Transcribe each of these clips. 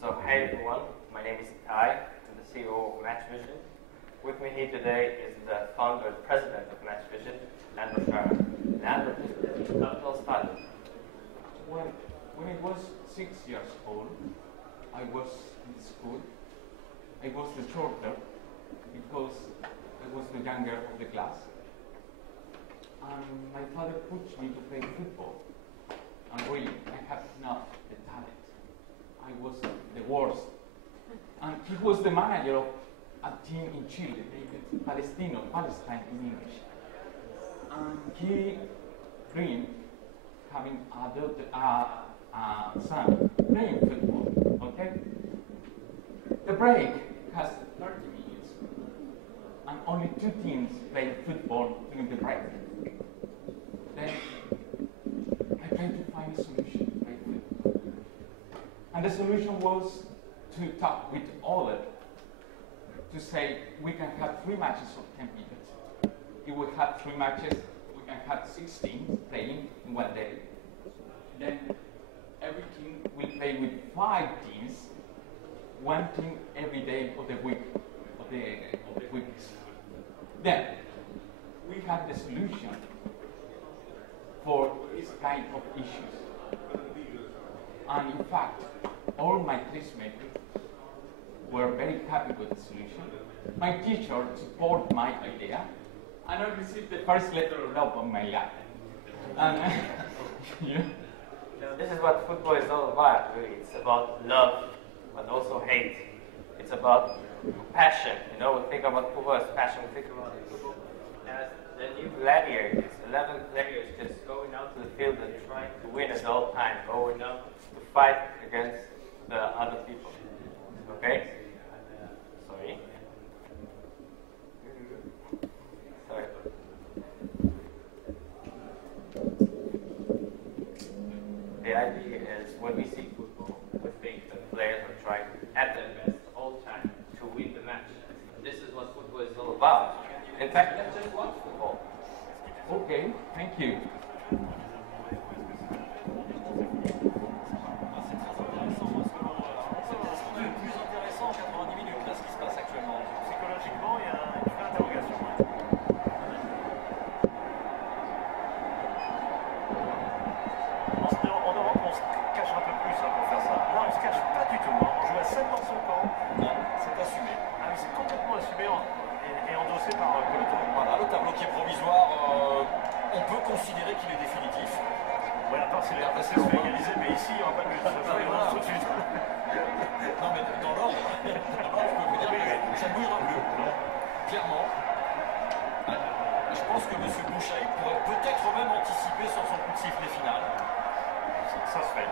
So, hey everyone, my name is Itay, I'm the CEO of MatchVision. With me here today is the founder and president of MatchVision, Leandro Shara. Leandro, please tell us about it. When I was 6 years old, I was in school. I was the shorter because I was the younger of the class. And my father pushed me to play football. And really, I had not the talent. I was the worst. And he was the manager of a team in Chile, named Palestine in English. And he dreamed having a son playing football, okay? The break has 30 minutes, and only 2 teams play football during the break. Then I tried to find a solution to play football. And the solution was to talk with Ole to say we can have 3 matches of 10 minutes. If we have 3 matches, we can have 6 teams playing in one day. Then every team will play with 5 teams, 1 team every day of the week, of the weeks. Then we have the solution for this kind of issues. And in fact, all my classmates were very happy with the solution. My teacher supported my idea, and I received the first letter of love of my life. And yeah. This is what football is all about, really. It's about love, but also hate. It's about passion. You know, we think about football as passion. We think about football as the new gladiators. 11 players just going out to the field and trying to win at all times, going out to fight against the other people. Okay? Sorry. Sorry. The idea is when we see football, we think that players are trying at their best all the time to win the match. This is what football is all about. In fact, let's just watch football. Okay, thank you. Voilà, le tableau qui est provisoire, on peut considérer qu'il est définitif. Oui, à part si la passée se fait égaliser, mais ici, il n'y aura pas de but. Ça se fait tout de suite. Non, mais dans l'ordre, je peux vous dire que ça ne bougera plus. Clairement. Je pense que M. Bouchaï pourrait peut-être même anticiper sur son coup de sifflet final. Ça se fait.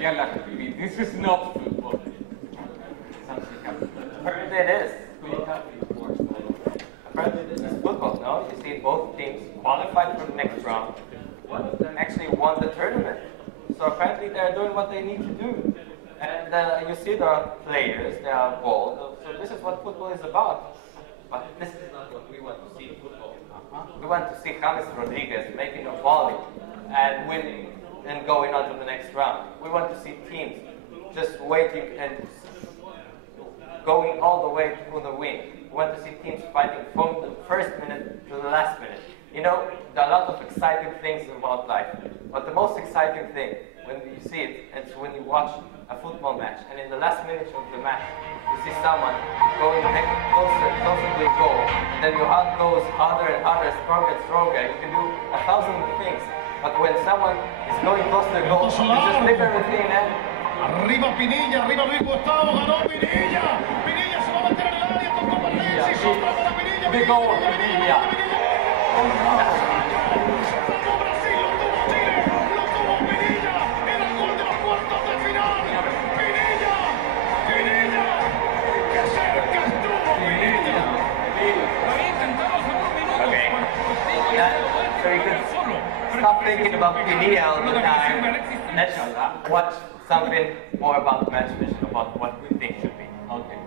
Yalla, this is not football. Apparently it is. Apparently this is football, no? You see both teams qualified for the next round. One of them actually won the tournament. So apparently they're doing what they need to do. And you see there are players, they are bold. So this is what football is about. But this is not what we want to see in football. We want to see James Rodriguez making a volley and winning and going on to the next round. We want to see teams just waiting and going all the way to the win. We want to see teams fighting from the first minute to the last minute. You know, there are a lot of exciting things about life, but the most exciting thing when you see it is when you watch a football match, and in the last minute of the match, you see someone going closer and closer to the goal, and then your heart goes harder and harder, stronger and stronger. You can do 1,000 things. But when someone is going close to the goal, you just leave everything and... Arriba Pinilla, arriba Luis Gustavo, ganó Pinilla. Pinilla se va a meter en el área, tocó Valdés y sombra para Pinilla. Big goal, Pinilla. Lo tuvo Brasil, lo tuvo Chile, lo tuvo Pinilla. Era el gol de los cuartos de final. Pinilla, Pinilla, que cerca estuvo Pinilla. Lo había intentado hace unos minutos. Okay. So you could stop thinking about Pinilla all the time. Let's watch something more about MatchVision, about what we think should be. Okay.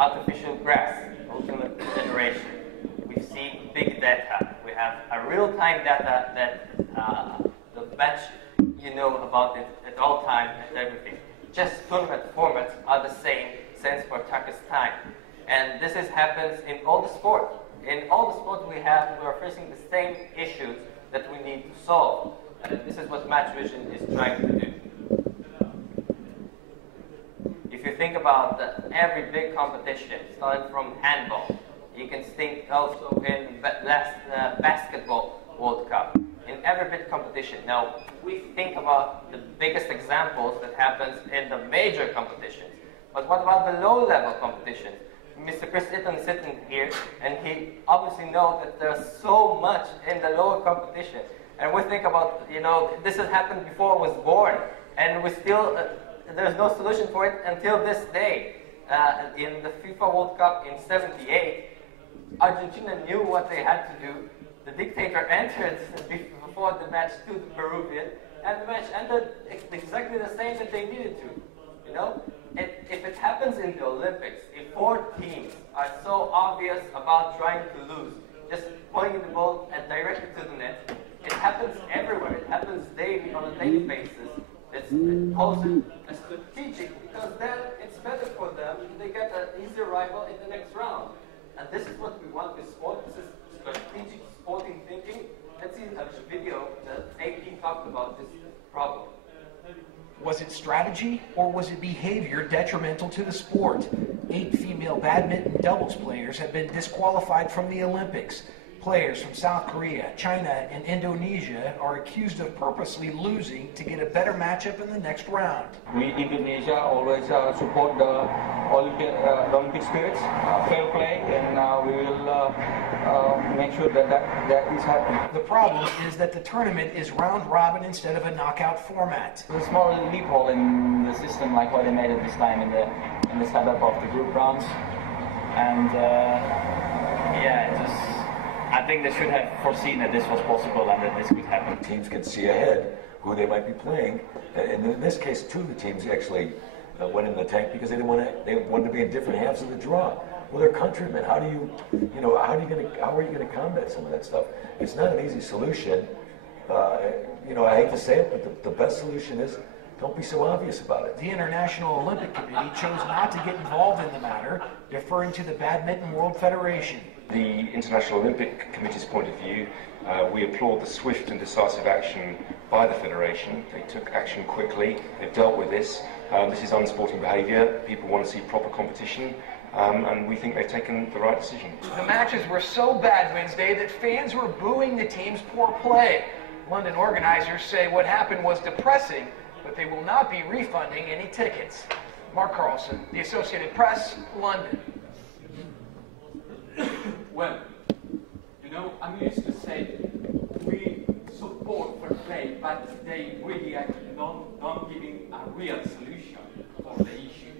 artificial grass, ultimate generation. We've seen big data. We have a real-time data that the match, you know about it at all times and everything. Just tournament formats are the same since for Turkish time. And this happens in all the sports. In all the sports we are facing the same issues that we need to solve. And this is what MatchVision is trying to do. If you think about every big competition, starting from handball, you can think also in basketball World Cup, in every big competition. Now, we think about the biggest examples that happens in the major competitions. But what about the low-level competitions? Mr. Chris Itton is sitting here, and he obviously knows that there's so much in the lower competition. And we think about, you know, this has happened before I was born, and we still, there's no solution for it until this day. In the FIFA World Cup in '78, Argentina knew what they had to do. The dictator entered before the match to the Peruvian, and the match ended exactly the same that they needed to. You know, if it happens in the Olympics, if 4 teams are so obvious about trying to lose, just pointing the ball and direct it to the net, it happens everywhere. It happens daily on a daily basis. It poses a strategic, because then it's better for them. They get an easier rival in the next round. And this is what we want with sport. This is strategic sporting thinking. Let's see a video that AP talked about this problem. Was it strategy or was it behavior detrimental to the sport? 8 female badminton doubles players have been disqualified from the Olympics. Players from South Korea, China, and Indonesia are accused of purposely losing to get a better matchup in the next round. We, Indonesia, always support the Olympic spirits, fair play, and we will make sure that is happening. The problem is that the tournament is round robin instead of a knockout format. There's a small loophole in the system, like what they made at this time in the setup of the group rounds, and yeah, it just. I think they should have foreseen that this was possible and that this could happen. Teams can see ahead who they might be playing, and in this case, 2 of the teams actually went in the tank because they wanted to be in different halves of the draw. Well, they're countrymen. How are you going to combat some of that stuff? It's not an easy solution. I hate to say it, but the best solution is don't be so obvious about it. The International Olympic Committee chose not to get involved in the matter, deferring to the Badminton World Federation. The International Olympic Committee's point of view, we applaud the swift and decisive action by the Federation. They took action quickly, they've dealt with this. This is unsporting behaviour, people want to see proper competition, and we think they've taken the right decision. The matches were so bad Wednesday that fans were booing the team's poor play. London organizers say what happened was depressing, but they will not be refunding any tickets. Mark Carlson, The Associated Press, London. Well, I'm used to say we support fair play, but they really are not giving a real solution for the issue.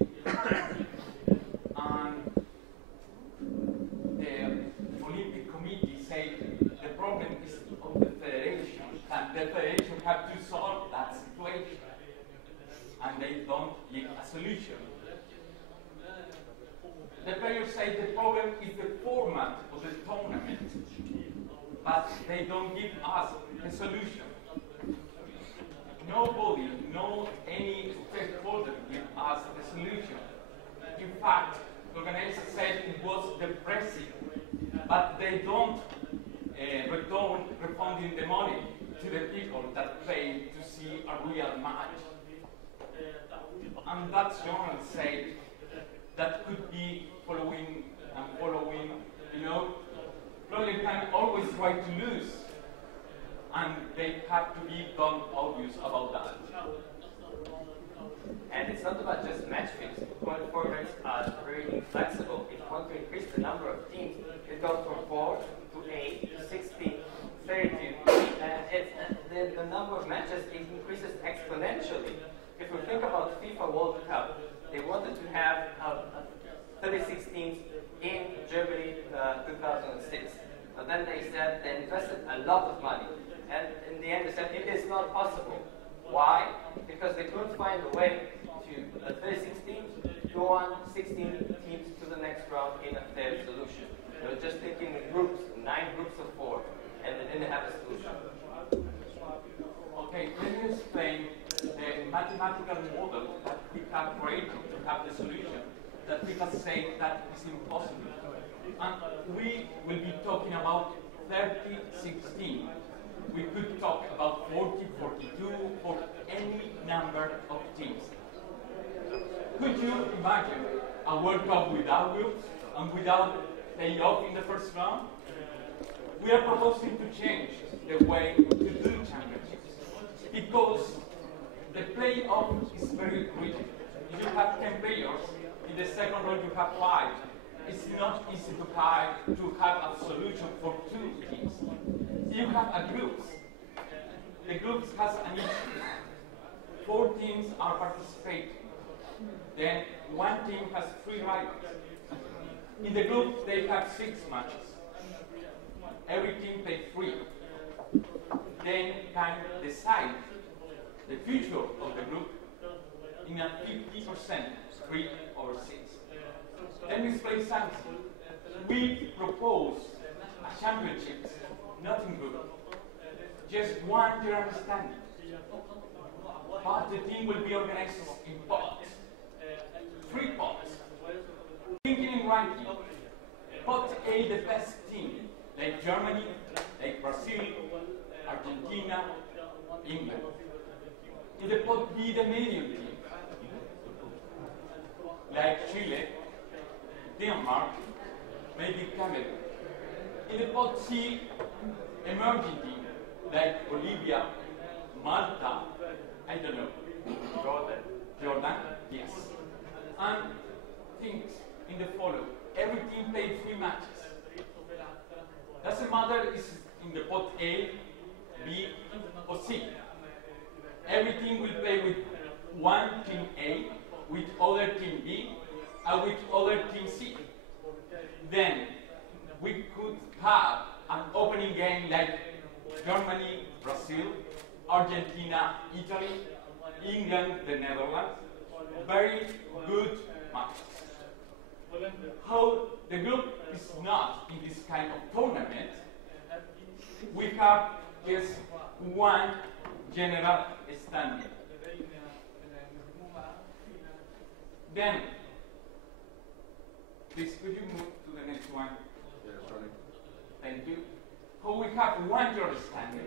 And the Olympic Committee said the problem is of the federation, and the federation have to solve that situation, and they don't give a solution. The players say the problem is the format of the tournament, but they don't give us a solution. Nobody, any stakeholder give us the solution. In fact, the organizer said it was depressing, but they don't return refunding the money to the people that pay to see a real match. And that journal said that could be following, Probably can always try to lose, and they have to be done obvious about that. And it's not about just match fixing. Formats are very flexible. If you want to increase the number of teams, it goes from 4 to 8 to 16, 32, and the number of matches increases exponentially. If we think about FIFA World Cup, they wanted to have 36 teams in Germany 2006. But then they said they invested a lot of money. And in the end they said it is not possible. Why? Because they couldn't find a way to 36 teams go on 16 teams to the next round in a fair solution. They were just thinking in groups, 9 groups of 4, and they didn't have a solution. Okay, let me explain the mathematical model that we have created to have the solution that we have said that is impossible. And we will be talking about 30-16. We could talk about 40-42 for any number of teams. Could you imagine a World Cup without groups and without playoff in the first round? We are proposing to change the way to do championships because the playoff is very rigid. If you have 10 players, in the second round you have 5. It's not easy to have a solution for 2 teams. You have a groups. The groups has an issue. 4 teams are participating. Then 1 team has 3 rivals. In the group they have 6 matches. Every team plays 3. Then can decide the future of the group in a 50%, 3 over 6. Let me explain something. We propose a championship, not in group, just one general understanding. But the team will be organized in pots, 3 pots. Thinking in ranking, pot A, the best team, like Germany, like Brazil, Argentina, England. In the pot B, the medium team, like Chile, Denmark, maybe Cameroon. In the pot C, emerging team, like Bolivia, Malta, I don't know. Jordan, yes. And things in the follow. Every team played 3 matches. Doesn't matter is in the pot A, B, or C. Every team will play with one team A, with other team B, and with other team C. Then we could have an opening game like Germany, Brazil, Argentina, Italy, England, the Netherlands. Very good matches. How the group is not in this kind of tournament, we have just one general standing. Then, please, could you move to the next one? Thank you. How we have one general standing.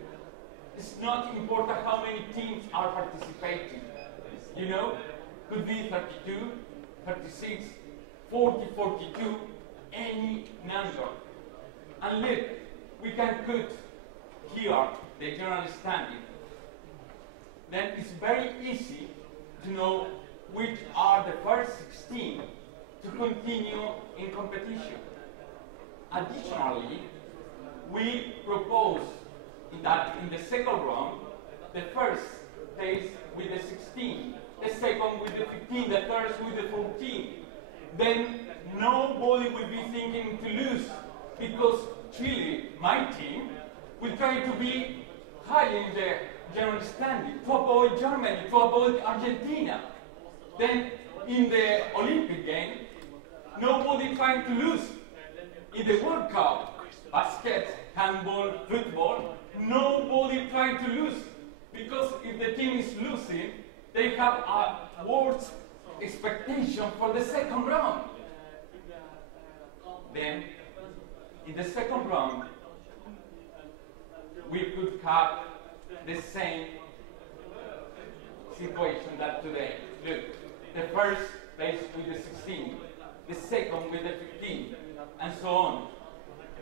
It's not important how many teams are participating. You know, could be 32, 36, 40, 42, any number. And look, we can put here the general standing. Then it's very easy to know which are the first 16 to continue in competition. Additionally, we propose that in the second round, the first plays with the 16, the second with the 15, the third with the 14. Then nobody will be thinking to lose because Chile, my team, will try to be high in the general standing, to avoid Germany, to avoid Argentina. Then in the Olympic game, nobody trying to lose. In the World Cup, basket, handball, football, nobody trying to lose. Because if the team is losing, they have a worse expectation for the second round. Then, in the second round, we could have the same situation that today. Look, the first plays with the 16, the second with the 15, and so on.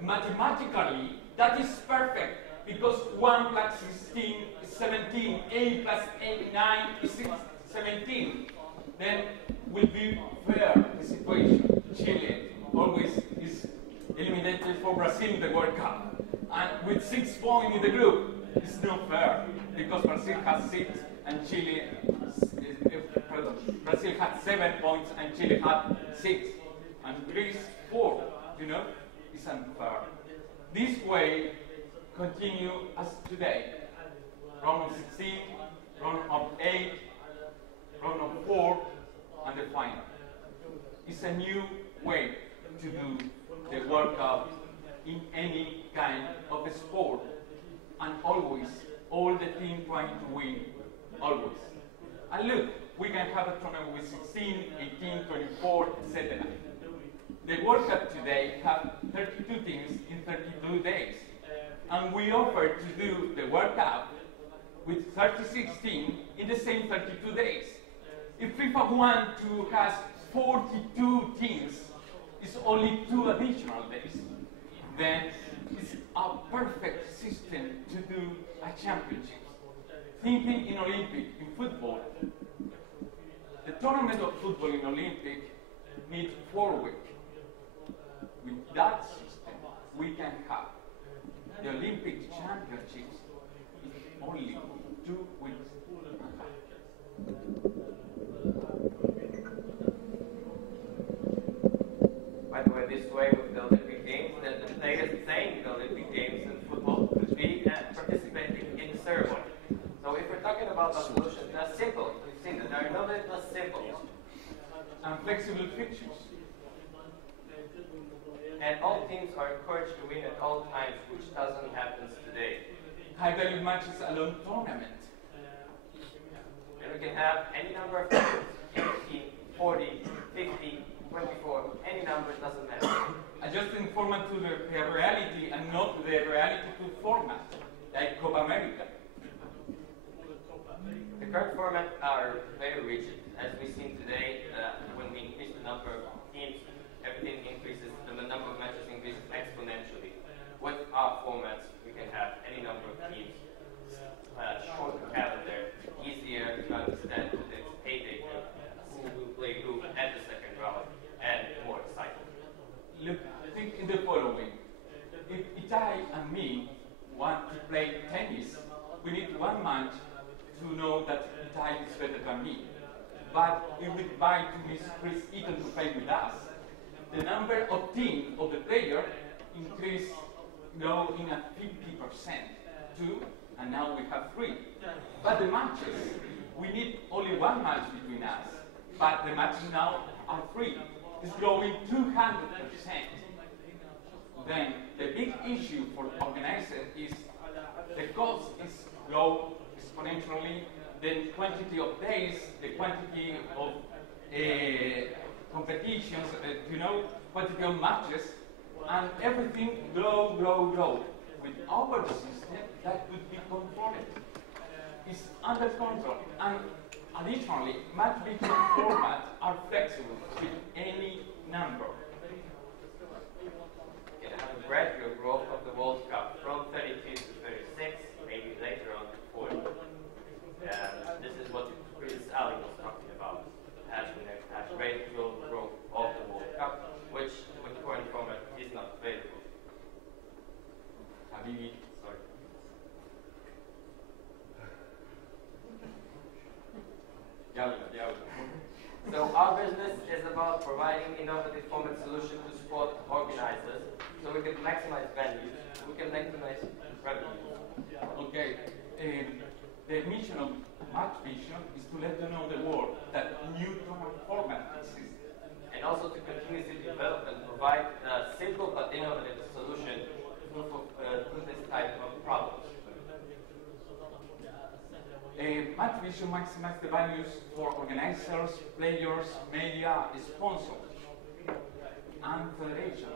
Mathematically, that is perfect because 1 plus 16 is 17, 8 plus 8, 9 is 17. Then will be fair the situation. Chile always is eliminated for Brazil in the World Cup. And with 6 points in the group, it's not fair because Brazil has 6 and Chile, Brazil had 7 points and Chile had 6. And Greece 4, you know, it's unfair. This way, continue as today. Round of 16, round of 8, round of 4, and the final. It's a new way to do the World Cup in any kind of a sport, and always all the team trying to win, always. And look, we can have a tournament with 16, 18, 24, etc. The World Cup today have 32 teams in 32 days, and we offer to do the World Cup with 36 teams in the same 32 days. If FIFA want to has 42 teams, it's only 2 additional days. Then it's a perfect system to do a championship. Thinking in Olympic, in football, the tournament of football in Olympic needs 4 weeks. With that system, we can have the Olympic championships in only 2 weeks. By the way, this way with the Olympic Games, then the players playing the Olympic Games in football could be participating in the ceremony. So if we're talking about the solutions, they're simple. We've seen that there are no that are simple. And flexible fixtures. And all teams are encouraged to win at all times, which doesn't happen today. High value matches alone tournament. And we can have any number of teams, 18, 40, 50, 24, any number, doesn't matter. Adjusting format to the reality and not the reality to format, like Copa America. The current format are very rigid. As we've seen today, when we increase the number of teams, everything increases, the number of matches increases exponentially. With our formats, we can have any number of teams, shorter calendar, easier to understand the payday, who will play who at the second round, and more exciting. Look, think in the following. If Itay and me want to play tennis, we need 1 month to know that Itay is better than me. But if we buy to Miss Chris Eaton to play with us, the number of teams of the player increase now in a 50%, 2, and now we have 3. But the matches, we need only 1 match between us, but the matches now are 3. It's growing 200%. Then the big issue for organizers is the cost is low exponentially, the quantity of days, the quantity of competitions, quantity of matches, and everything grow. With our system, that would be controlled. It's under control. And additionally, MatchVision formats are flexible with any number. You can have a gradual growth of the World Cup from 32 to 36, maybe later on to 40. This is what Chris Ali was talking about, has gradual growth of the World Cup, which with the current format is not available. Sorry. So our business is about providing innovative format solution to sport organizers, so we can maximize value, we can maximize revenue. Okay, the mission of MatchVision is to let them know the world that new format exists. And also to continuously develop and provide a simple but innovative solution to this type of problems. MatchVision maximizes the values for organizers, players, media, sponsors, and federation.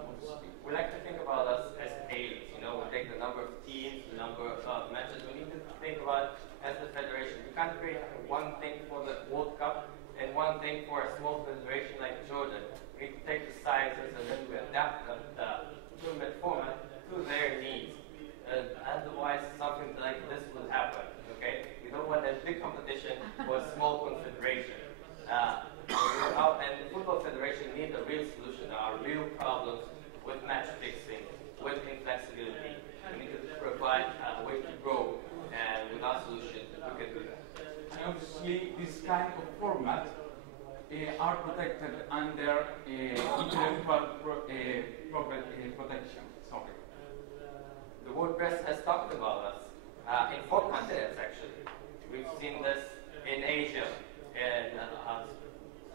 We like to think about us as aids. We take the number of teams, the number of matches. We need to think about as the federation. We can't create one thing for the World Cup and one thing for a small federation like Jordan. We need to take the sizes and then we adapt the tournament format to their needs. Otherwise, something like this will happen. Okay, we don't want a big competition for a small confederation. And the football federation needs a real solution. There are real problems with match fixing, with inflexibility. We need to provide a way to grow, and with our solution, we can do that. And obviously, this kind of format are protected under intellectual protection. Sorry. The World Press has talked about us in 4 continents, actually. We've seen this in Asia, in a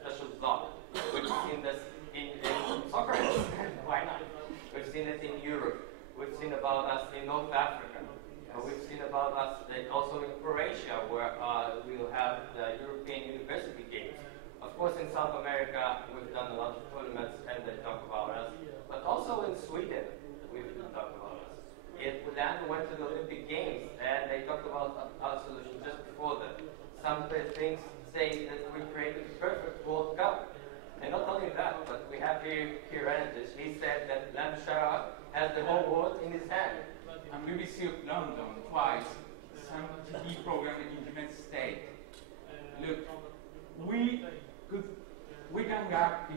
special blog. We've seen this in North Africa. We've seen about us also in Croatia, where we'll have the European University Games. Of course, in South America, we've done a lot of tournaments and they talk about us. But also in Sweden, we've talked about us. Leandro went to the Olympic Games and they talked about our solution just before that. Some of the things say that we created the perfect World Cup. And not only that, but we have here Hernandez. He said that Leandro Shara has the whole world in his hand. And BBC of London twice, some TV program in the United States. Look, we can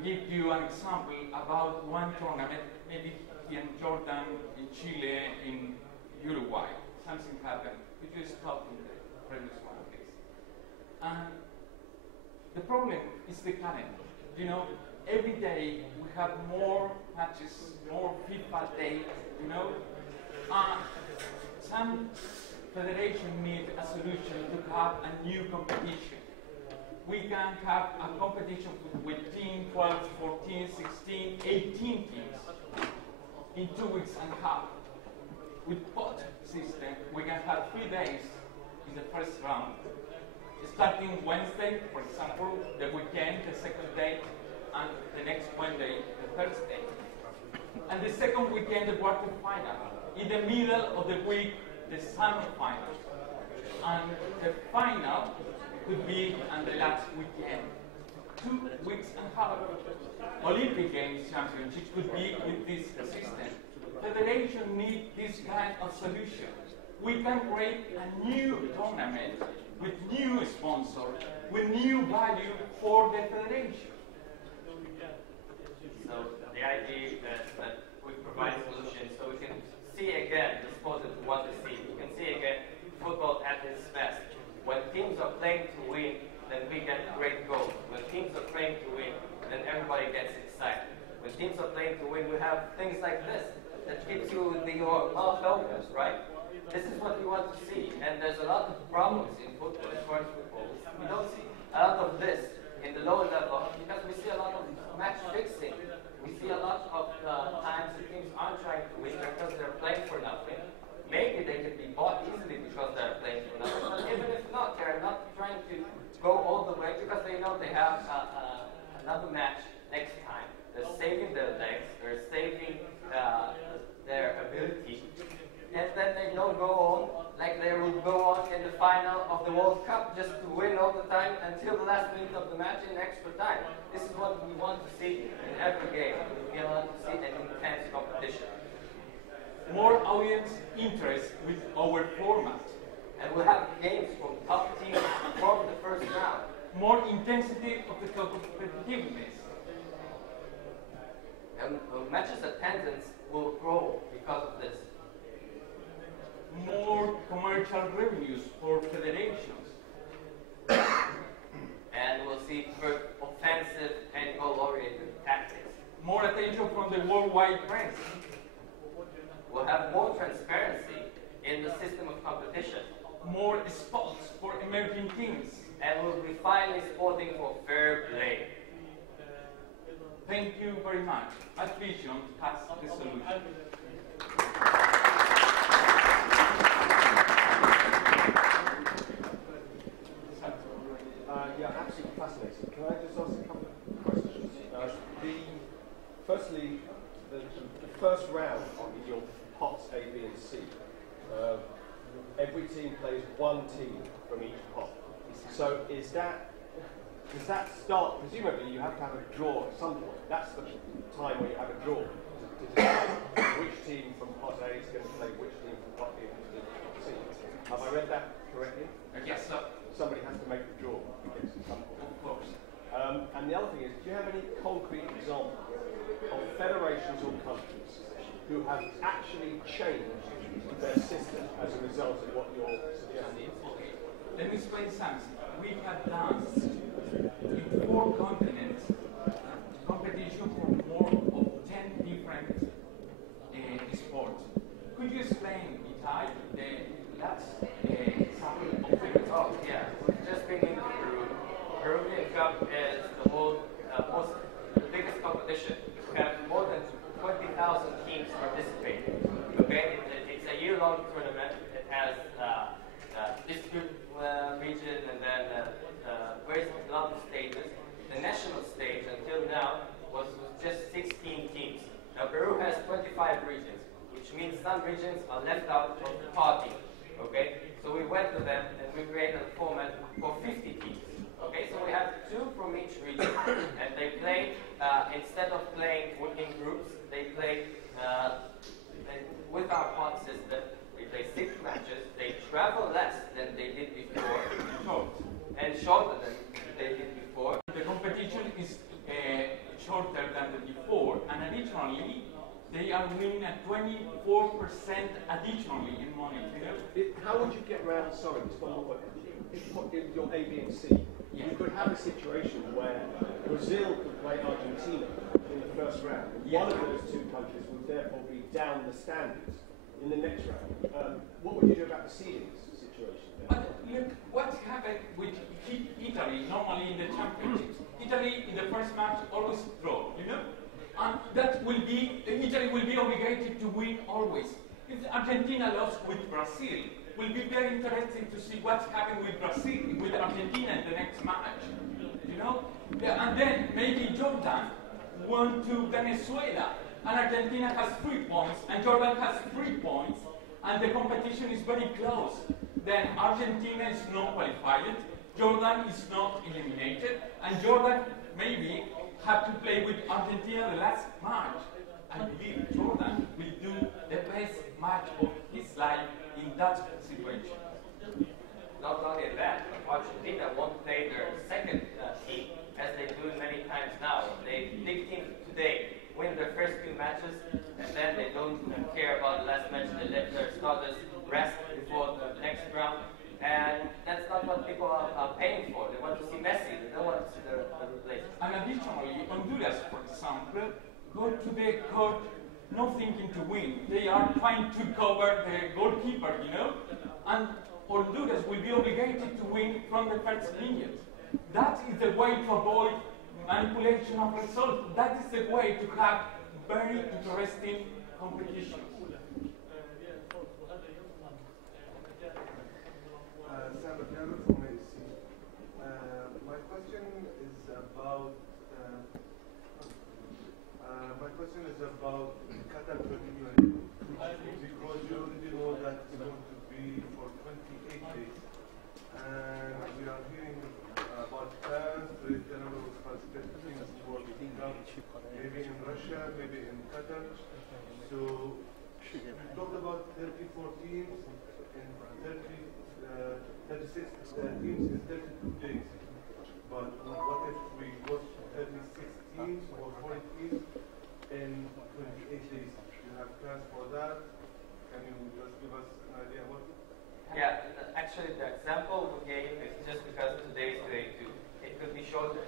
give you an example about one tournament, maybe in Jordan, in Chile, in Uruguay. Something happened. Could you stop in the previous one, please? And the problem is the calendar. You know, every day we have more matches, more FIFA days, you know. Some federation need a solution to have a new competition. We can have a competition with 10, 12, 14, 16, 18 teams in 2 weeks and a half. With pot system, we can have 3 days in the first round. Starting Wednesday, for example, the weekend, the second day, and the next Monday, the Thursday. And the second weekend, the quarterfinal. In the middle of the week, the semi-final. And the final could be on the last weekend. 2 weeks and a half. Olympic Games championships could be with this system. Federation need this kind of solution. We can create a new tournament with new sponsors, with new value for the federation. So the idea is that we provide solutions so we can see again the sport that we want to see. We can see again football at its best. When teams are playing to win, then we get great goals. When teams are playing to win, then everybody gets excited. When teams are playing to win, we have things like this that keeps you with your mouth open, right? This is what we want to see. And there's a lot of problems in football, in foreign football. We don't see a lot of this in the lower level because we see a lot of match fixing. We see a lot of times the teams aren't trying to win because they're playing for nothing. Maybe they can be bought easily because they're playing for nothing. But even if not, they're not trying to go all the way because they know they have another match next time. They're saving their legs. They're saving their ability. And then they don't go on like they will go on in the final of the World Cup just to win all the time until the last minute of the match in extra time. This is what we want to see in every game. We want to see an intense competition. More audience interest with our format. And we'll have games from top teams from the first round. More intensity of the competitiveness. And matches attendance will grow because of this. More commercial revenues for federations. And we'll see offensive and goal-oriented tactics. More attention from the worldwide press. We'll have more transparency in the system of competition. More spots for emerging teams. And we'll be finally sporting for fair play. Thank you very much. MatchVision has the solution. Yeah, absolutely fascinating. Can I just ask a couple of questions? Firstly, the first round in your pots A, B, and C, every team plays one team from each pot. So does that start, presumably you have to have a draw at some point. That's the time where you have a draw to decide which team from pot A is going to play which team from pot B and which team from pot C. Have I read that correctly? Yes, sir. Somebody has to make the draw, I guess, at some point. Of course. And the other thing is, do you have any concrete examples of federations or countries who have actually changed their system as a result of what you're suggesting? Okay. Let me explain something. We have done in 4 continents competition for more of 10 different sports. Could you explain, Itay, the last example of the Oh, yeah. We've just been in Peru. Peruvian Cup is the biggest competition. We have more than 20,000 teams participating. Okay? It's a year-long 35 regions, which means some regions are left out of the party. Okay, so we went to them and we created a format for 50 teams. Okay, so we have 2 from each region, and they play instead of playing in groups, they play with our pod system. They play 6 matches. They travel less than they did before, and shorter than they did before. The competition is shorter than the before, and additionally, they are winning at 24% additionally in money. How would you get around, sorry, just one more question. In your A, B, and C, you could have a situation where Brazil could play Argentina in the first round. One of those 2 countries would therefore be down the standings in the next round. What would you do about the seedings situation? But look, what happened with Italy normally in the championships? Italy in the first match always draw, you know? And that will be, Italy will be obligated to win always. If Argentina lost with Brazil, will be very interesting to see what's happening with Brazil, with Argentina in the next match. You know? And then maybe Jordan won to Venezuela, and Argentina has 3 points, and Jordan has 3 points, and the competition is very close. Then Argentina is not qualified, Jordan is not eliminated, and Jordan maybe have to play with Argentina the last match. I believe Jordan will do the best match of his life in that situation. Not only that, Argentina won't play their second team, as they do many times now. They big teams today win their first 2 matches, and then they don't care about the last match. They let their starters rest before the next round. And that's not what people are paying for. They want to see Messi. They don't want to see the replacement. And additionally, Honduras, for example, go to the court not thinking to win. They are trying to cover the goalkeeper, you know? And Honduras will be obligated to win from the first minute. That is the way to avoid manipulation of results. That is the way to have very interesting competitions. My question is about Qatar 2022, because you already know that it's going to be for 28 days, and we are hearing about plans to raise the number of participants for the Cup, maybe in Russia, maybe in Qatar. So we talked about 34 teams in 36 teams in 32 days. But what if we got 36 teams or 40 teams in 28 days? Do you have plans for that? Can you just give us an idea what? Yeah, actually the example we gave is just because today is day 2. It could be shorter.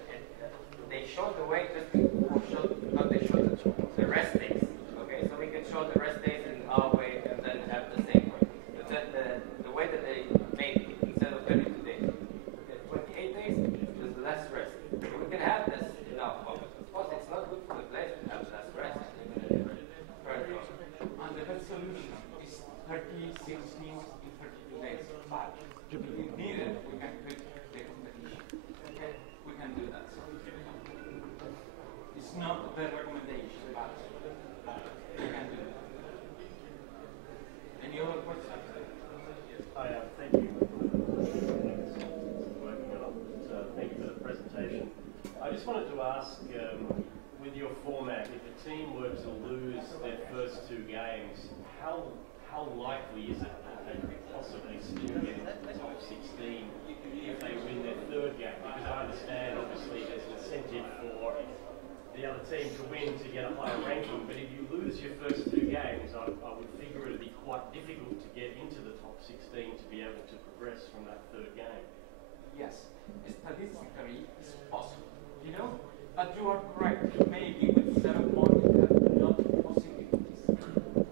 They showed the way just because they showed the rest days. Okay, so we can show the rest days in our way and then have the same way. But then the way that they made it, instead of 32 days, 28 days, there's less rest. We can have this in our focus. Of course, it's not good for the players to have less rest. And the best solution is 36 teams in 32 days. But if needed, we can quit the competition. Okay? We can do that. It's not the recommendation, but we can do that. Any other questions? Hi, thank you. Thank you for the presentation. I just wanted to ask, with your format, if a team were to lose their first 2 games, how likely is it that they could possibly still get into the top 16 if they win their 3rd game? Because I understand, obviously, there's an incentive for the other team to win to get a higher ranking, but if you lose your first 2 games, I would figure it would be quite difficult to get into the top 16 to be able to progress from that 3rd game. Yes, statistically it's possible, you know, but you are correct. Maybe with 7 points we have not possibilities,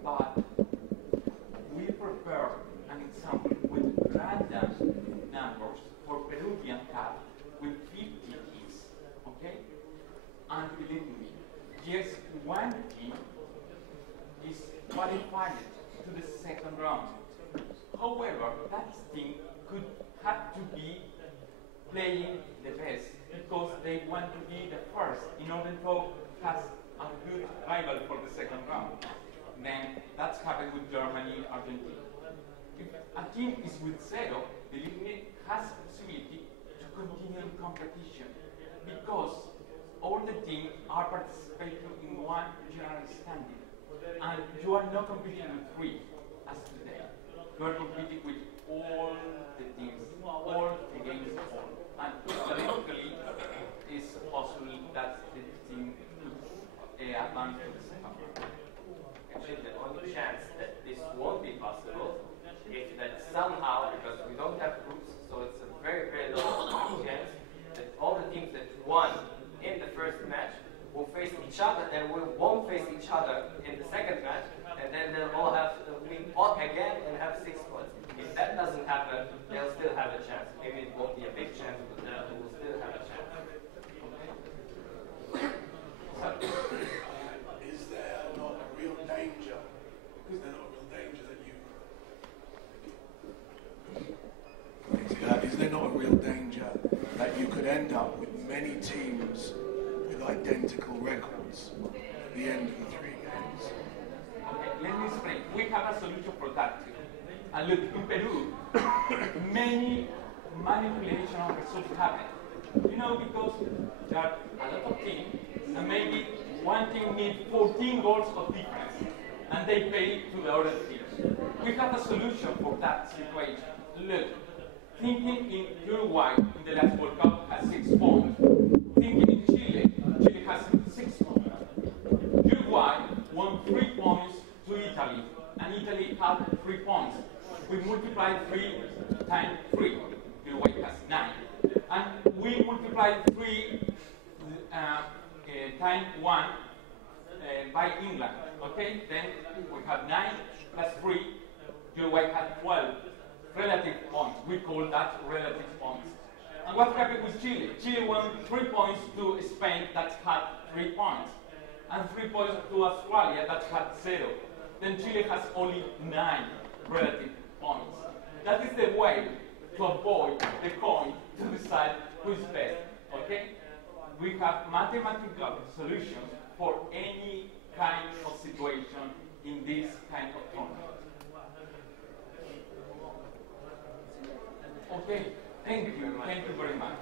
but we prepare an example with random numbers for Peruvian Cup with 50 teams, okay? And believe me, yes, one team is qualified to the 2nd round. However, that team could have to be playing the best because they want to be the first in order to have a good rival for the 2nd round. then that's happened with Germany, Argentina. If a team is with 0, the league has the possibility to continue the competition because all the teams are participating in one general standing. And you are not competing with 3 as today. You are competing with all the teams, all against all. And theoretically, it's possible that the team could advance to the second round. Actually, the only chance that this won't be possible is that somehow, because we don't have groups, so it's a very, very low chance that all the teams that won in the first match will face each other and won't face each other in the second match, and then they'll all have to win again and have 6 points. If that doesn't happen, they'll still have a chance. Maybe it won't be a big chance, but they will still have a chance. Okay. Is there not a real danger? Is there not a real danger that you... Is there not a real danger that you could end up with many teams with identical records at the end of the 3 games? Okay, let me explain. We have a solution for that. And look, in Peru, many manipulation of results happen. You know, because there are a lot of teams, and maybe one team needs 14 goals of difference, and they pay to the other teams. We have a solution for that situation. Look, thinking in Uruguay in the last World Cup has 6 points. Thinking in Chile, Chile has 6 points. Uruguay won 3 points to Italy, and Italy had 3 points. We multiply 3 times 3. Uruguay has 9. And we multiply 3 times 1 by England. Okay? Then we have 9 plus 3. Uruguay had 12 relative points. We call that relative points. And what happened with Chile? Chile won 3 points to Spain that had 3 points. And 3 points to Australia that had 0. Then Chile has only 9 relative points. That is the way to avoid the coin to decide who is best. Okay? We have mathematical solutions for any kind of situation in this kind of tournament. Okay, thank you very much.